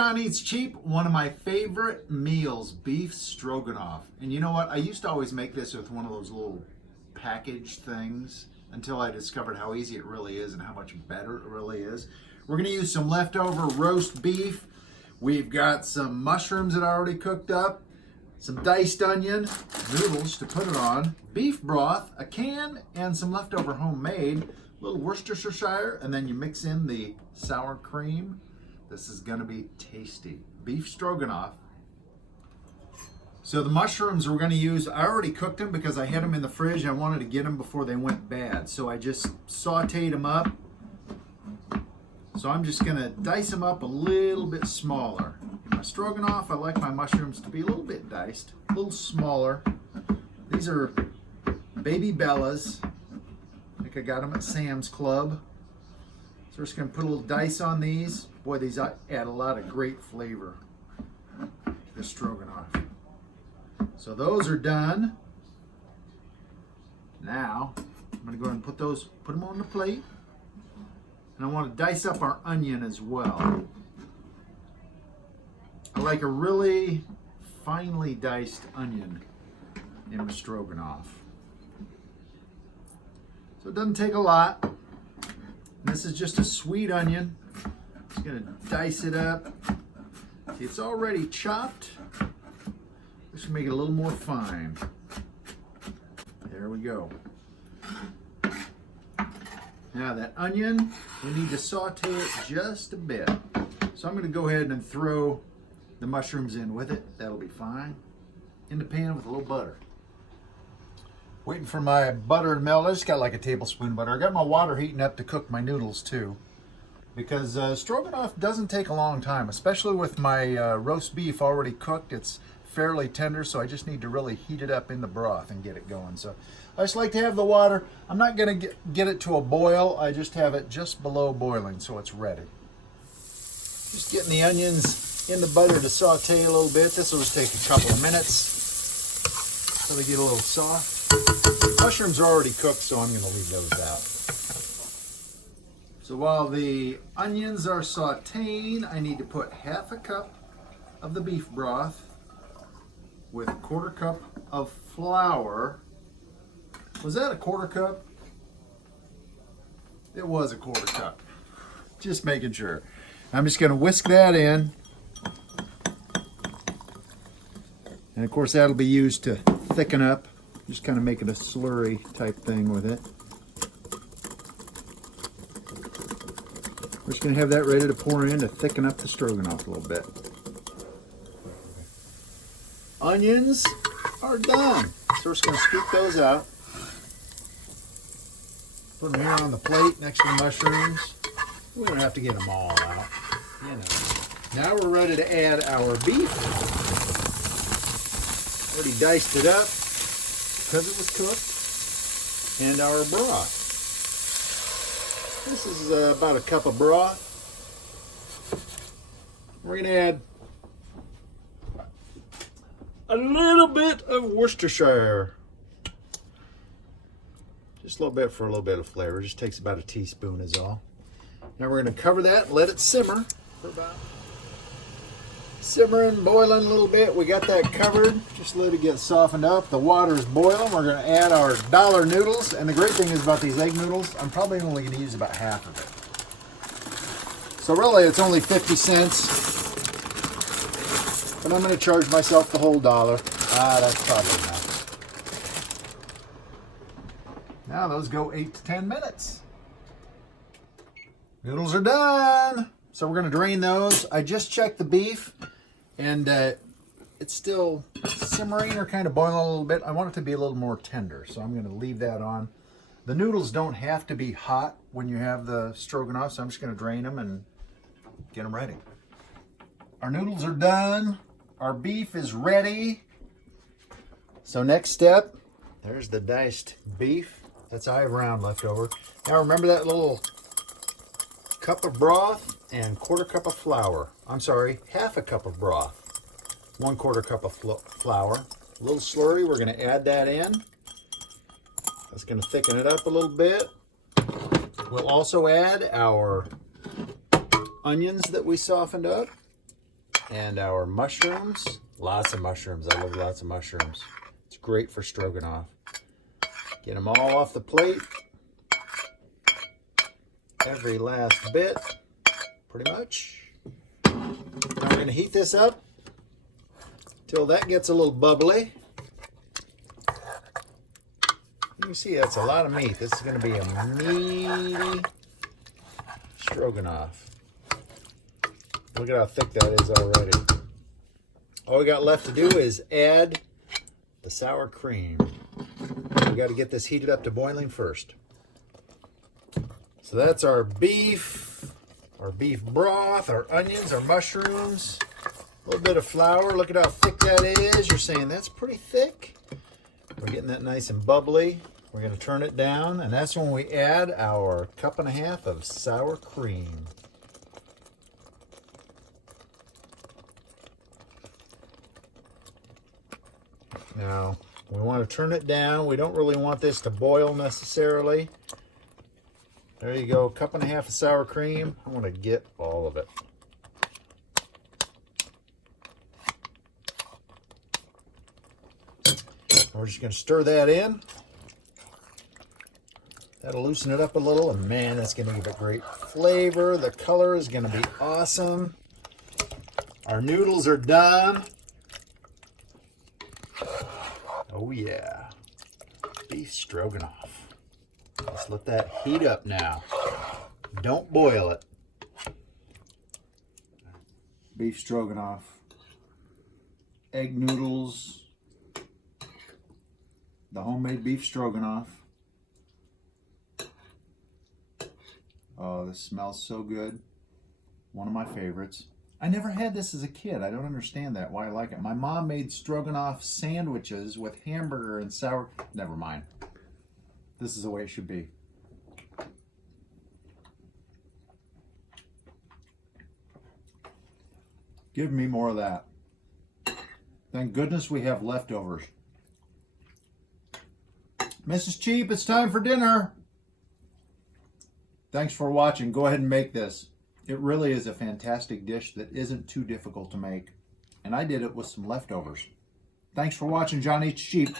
John Eats Cheap, one of my favorite meals, beef stroganoff. And you know what? I used to always make this with one of those little package things until I discovered how easy it really is and how much better it really is. We're going to use some leftover roast beef. We've got some mushrooms that I already cooked up, some diced onion, noodles to put it on, beef broth, a can, and some leftover homemade, little Worcestershire, and then you mix in the sour cream. This is gonna be tasty. Beef stroganoff. So the mushrooms we're gonna use, I already cooked them because I had them in the fridge. I wanted to get them before they went bad. So I just sauteed them up. So I'm just gonna dice them up a little bit smaller. In my stroganoff, I like my mushrooms to be a little bit diced, a little smaller. These are Baby Bellas. I think I got them at Sam's Club. So we're just gonna put a little dice on these. Boy, these add a lot of great flavor to the stroganoff. So those are done. Now, I'm gonna go ahead and put them on the plate. And I want to dice up our onion as well. I like a really finely diced onion in my stroganoff. So it doesn't take a lot. This is just a sweet onion. Just gonna dice it up. See, it's already chopped. This will make it a little more fine. There we go. Now that onion, we need to saute it just a bit. So I'm gonna go ahead and throw the mushrooms in with it. That'll be fine. In the pan with a little butter. Waiting for my butter to melt. I just got like a tablespoon of butter. I got my water heating up to cook my noodles too. Because stroganoff doesn't take a long time, especially with my roast beef already cooked. It's fairly tender, so I just need to really heat it up in the broth and get it going. So I just like to have the water. I'm not going to get it to a boil. I just have it just below boiling so it's ready. Just getting the onions in the butter to saute a little bit. This will just take a couple of minutes so they get a little soft. Mushrooms are already cooked, so I'm going to leave those out. So while the onions are sauteing, I need to put half a cup of the beef broth with a quarter cup of flour. Was that a quarter cup? It was a quarter cup. Just making sure. I'm just going to whisk that in. And of course that'll be used to thicken up. Just kind of make it a slurry type thing with it. We're just going to have that ready to pour in to thicken up the stroganoff a little bit. Onions are done. So we're just going to scoop those out. Put them here on the plate next to the mushrooms. We don't have to get them all out. You know. Now we're ready to add our beef. Already diced it up because it was cooked. And our broth. This is about a cup of broth. We're going to add a little bit of Worcestershire. Just a little bit for a little bit of flavor. It just takes about a teaspoon is all. Now we're going to cover that and let it simmer for about simmering, boiling a little bit. We got that covered. Just let it get softened up. The water is boiling. We're going to add our dollar noodles. And the great thing is about these egg noodles, I'm probably only going to use about half of it. So really it's only 50 cents. But I'm going to charge myself the whole dollar. That's probably enough. Now those go 8 to 10 minutes. Noodles are done. So we're going to drain those. I just checked the beef and it's still simmering or kind of boiling a little bit. I want it to be a little more tender, so I'm going to leave that on. The noodles don't have to be hot when you have the stroganoff, so I'm just going to drain them and get them ready. Our noodles are done. Our beef is ready. So next step, there's the diced beef. That's I have round left over. Now remember that little cup of broth and quarter cup of flour. I'm sorry, half a cup of broth. 1/4 cup of flour. A little slurry, we're going to add that in. That's going to thicken it up a little bit. We'll also add our onions that we softened up. And our mushrooms. Lots of mushrooms. I love lots of mushrooms. It's great for stroganoff. Get them all off the plate. Every last bit, pretty much. Now we're going to heat this up till that gets a little bubbly. You can see that's a lot of meat. This is going to be a meaty stroganoff. Look at how thick that is already. All we got left to do is add the sour cream. We got to get this heated up to boiling first. So that's our beef broth, our onions, our mushrooms, a little bit of flour. Look at how thick that is. You're saying that's pretty thick. We're getting that nice and bubbly. We're going to turn it down, and that's when we add our 1.5 cups of sour cream. Now, we want to turn it down. We don't really want this to boil necessarily. There you go, 1.5 cups of sour cream. I want to get all of it. We're just going to stir that in. That'll loosen it up a little, and man, that's going to give it great flavor. The color is going to be awesome. Our noodles are done. Oh yeah, beef stroganoff. Let's let that heat up now. Don't boil it. Beef stroganoff, egg noodles, the homemade beef stroganoff. Oh, this smells so good. One of my favorites. I never had this as a kid. I don't understand that, why I like it. My mom made stroganoff sandwiches with hamburger and sour. Never mind. This is the way it should be. Give me more of that. Thank goodness we have leftovers. Mrs. Cheap, it's time for dinner. Thanks for watching. Go ahead and make this. It really is a fantastic dish that isn't too difficult to make. And I did it with some leftovers. Thanks for watching John Eats Cheap.